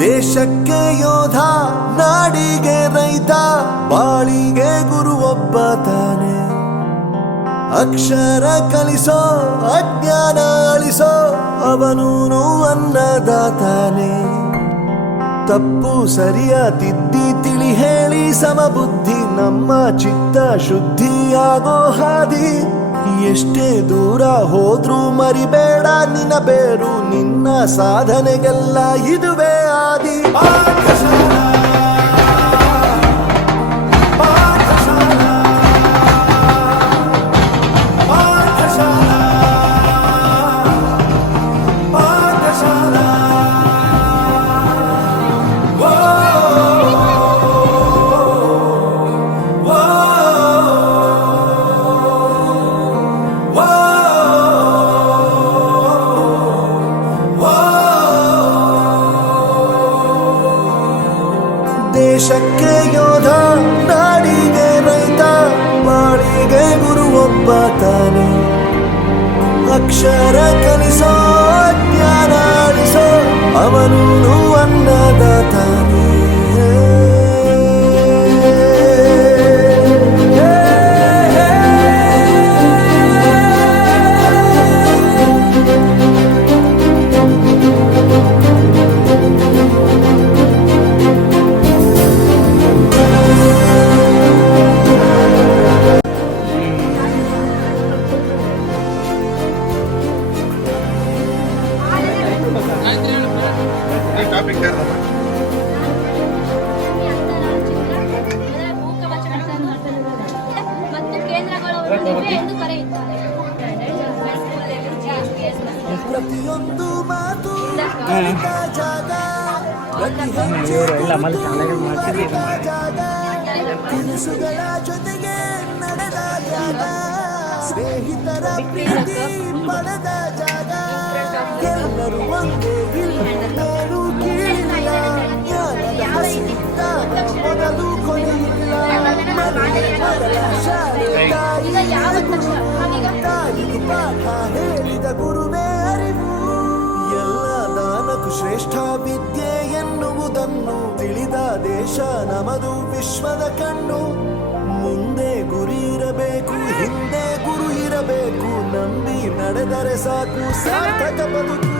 ದೇಶಕ್ಕೆ ಯೋಧ, ನಾಡಿಗೆ ರೈತ, ಬಾಳಿಗೆ ಗುರು ಒಬ್ಬ ತಾನೆ. ಅಕ್ಷರ ಕಲಿಸೋ, ಅಜ್ಞಾನ ಅಳಿಸೋ, ಅವನೂನು ಅನ್ನದಾತಾನೆ. ತಪ್ಪು ಸರಿಯ ತಿದ್ದಿ ತಿಳಿ ಹೇಳಿ ಸಮಬುದ್ಧಿ ನಮ್ಮ ಚಿತ್ತ ಶುದ್ಧಿಯಾಗೋ ಹಾದಿ. ಎಷ್ಟೇ ದೂರ ಹೋದ್ರೂ ಮರಿಬೇಡ ನಿನ್ನ ಬೇರು, ನಿನ್ನ ಸಾಧನೆಗೆಲ್ಲ ಇದುವೇ ಆದಿ. ದೇಶಕ್ಕೆ ಯೋಧ, ನಾಡಿಗೆ ರೈತ, ಬಾಳಿಗೆ ಗುರು ಒಬ್ಬ ತಾನೆ. ಅಕ್ಷರ ಕಲಿಸೋ, ಜ್ಞಾನ ಅಳಿಸೋ, ಅವನೂನು ಅನ್ನದಾತಾನೆ. ಪ್ರತಿಯೊಂದು ಮಾತು ಜಾಗ, ತಿನಿಸುಗಳ ಜೊತೆಗೆ ನಡೆದ ಜಾಗ, ಸ್ನೇಹಿತರ ಪ್ರೀತಿ ಪಡೆದ ಜಾಗ. ಎಲ್ಲರೂ ಒಂದೇ, ಇಲ್ಲೇನು ಕೀಳಿಲ್ಲ, ಜ್ಞಾನದ ಹಸಿವಿದ್ದ ಮೊದಲು ಕೊನೆಯಿಲ್ಲ. ಮೊದಲ ಶಾಲೆ ತಾಯಿಗೆ ಪಾಠ ಹೇಳಿದ ಗುರುವೇ ಅರಿವು. ಎಲ್ಲ ದಾನಕ್ಕೂ ಶ್ರೇಷ್ಠ ವಿದ್ಯೆ ಎನ್ನುವುದನ್ನು ತಿಳಿದ ದೇಶ ನಮದು, ವಿಶ್ವದ ಕಣ್ಣು. ಮುಂದೆ ಗುರಿ ಇರಬೇಕು, ಹಿಂದೆ ಗುರು ಇರಬೇಕು, ನಂಬಿ ನಡೆದರೆ ಸಾಕು ಸಾರ್ಥಕ ಬದುಕು.